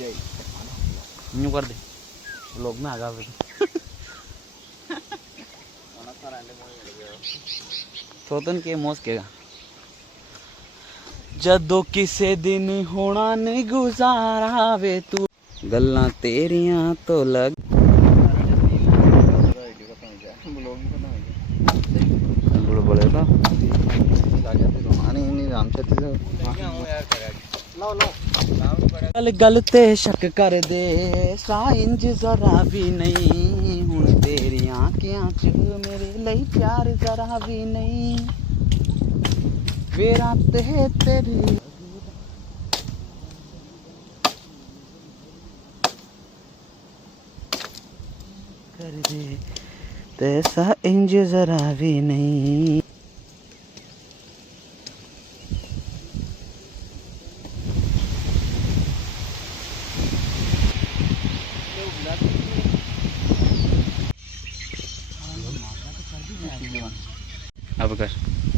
यूं कर दे लोग में आगा सोतन के मोस केगा जदों किसे दिन होना नहीं गुजारा वे तू गल्लां तेरियां तो लग बोलेगा गल गल ते शक कर दे साइंज जरा भी नहीं हुण तेरी आंखियां च मेरे लिए प्यार जरा भी नहीं वे रात है तेरी कर दे तैसा इंज जरा भी नहीं अब कर